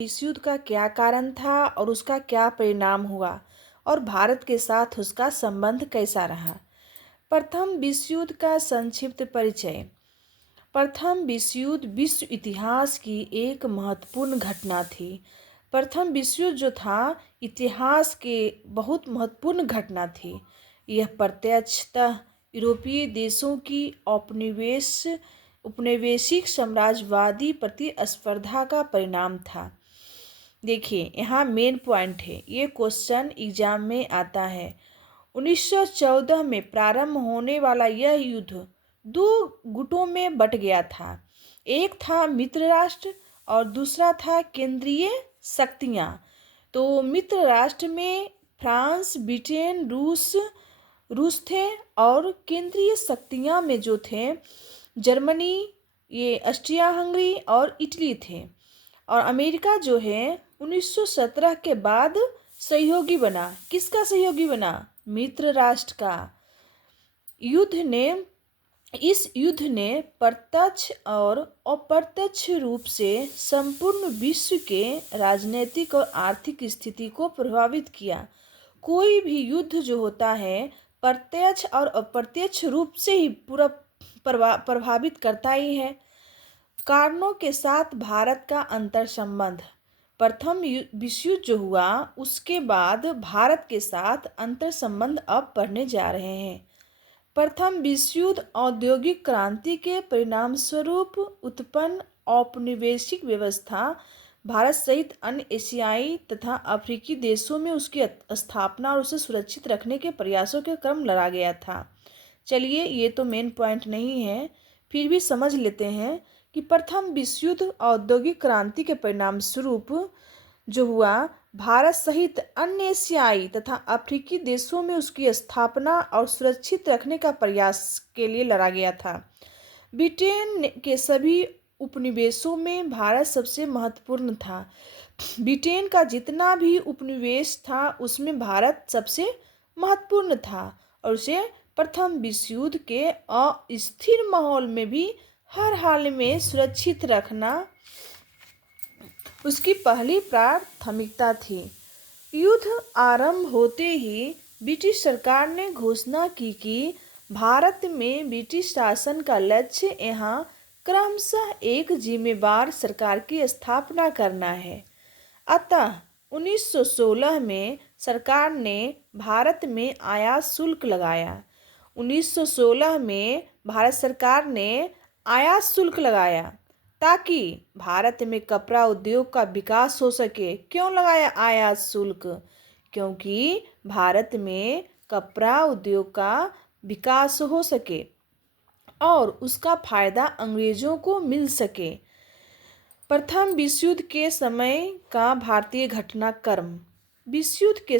विश्व युद्ध का क्या कारण था और उसका क्या परिणाम हुआ और भारत के साथ उसका संबंध कैसा रहा। प्रथम विश्व युद्ध का संक्षिप्त परिचय। प्रथम विश्व युद्ध विश्व इतिहास की एक महत्वपूर्ण घटना थी। प्रथम विश्व युद्ध जो था इतिहास के बहुत महत्वपूर्ण घटना थी। यह प्रत्यक्षतः यूरोपीय देशों की औपनिवेशिक साम्राज्यवादी प्रतिस्पर्धा का परिणाम था। देखिए यहाँ मेन पॉइंट है, ये क्वेश्चन एग्जाम में आता है। 1914 में प्रारंभ होने वाला यह युद्ध दो गुटों में बट गया था। एक था मित्र राष्ट्र और दूसरा था केंद्रीय शक्तियाँ। तो मित्र राष्ट्र में फ्रांस, ब्रिटेन, रूस थे और केंद्रीय शक्तियाँ में जो थे जर्मनी, ये ऑस्ट्रिया हंगरी और इटली थे। और अमेरिका जो है 1917 के बाद सहयोगी बना। किसका सहयोगी बना? मित्र राष्ट्र का। इस युद्ध ने प्रत्यक्ष और अप्रत्यक्ष रूप से संपूर्ण विश्व के राजनीतिक और आर्थिक स्थिति को प्रभावित किया। कोई भी युद्ध जो होता है प्रत्यक्ष और अप्रत्यक्ष रूप से ही पूरा प्रभावित करता ही है। कारणों के साथ भारत का अंतर संबंध। प्रथम विश्व युद्ध जो हुआ उसके बाद भारत के साथ अंतर संबंध अब बढ़ने जा रहे हैं। प्रथम विश्व युद्ध औद्योगिक क्रांति के परिणाम स्वरूप उत्पन्न औपनिवेशिक व्यवस्था भारत सहित अन्य एशियाई तथा अफ्रीकी देशों में उसकी स्थापना और उसे सुरक्षित रखने के प्रयासों के क्रम लड़ा गया था। चलिए ये तो मेन पॉइंट नहीं है, फिर भी समझ लेते हैं कि प्रथम विश्व युद्ध औद्योगिक क्रांति के परिणाम स्वरूप जो हुआ भारत सहित अन्य एशियाई तथा अफ्रीकी देशों में उसकी स्थापना और सुरक्षित रखने का प्रयास के लिए लड़ा गया था। ब्रिटेन के सभी उपनिवेशों में भारत सबसे महत्वपूर्ण था। ब्रिटेन का जितना भी उपनिवेश था उसमें भारत सबसे महत्वपूर्ण था और उसे प्रथम विश्व युद्ध के अस्थिर माहौल में भी हर हाल में सुरक्षित रखना उसकी पहली प्राथमिकता थी। युद्ध आरंभ होते ही ब्रिटिश सरकार ने घोषणा की कि भारत में ब्रिटिश शासन का लक्ष्य यहाँ क्रमशः एक जिम्मेदार सरकार की स्थापना करना है। अतः 1916 में सरकार ने भारत में आयात शुल्क लगाया। 1916 में भारत सरकार ने आयात शुल्क लगाया ताकि भारत में कपड़ा उद्योग का विकास हो सके। क्यों लगाया आयात शुल्क? क्योंकि भारत में कपड़ा उद्योग का विकास हो सके और उसका फायदा अंग्रेजों को मिल सके। प्रथम विश्व युद्ध के समय का भारतीय घटनाक्रम। विश्व युद्ध के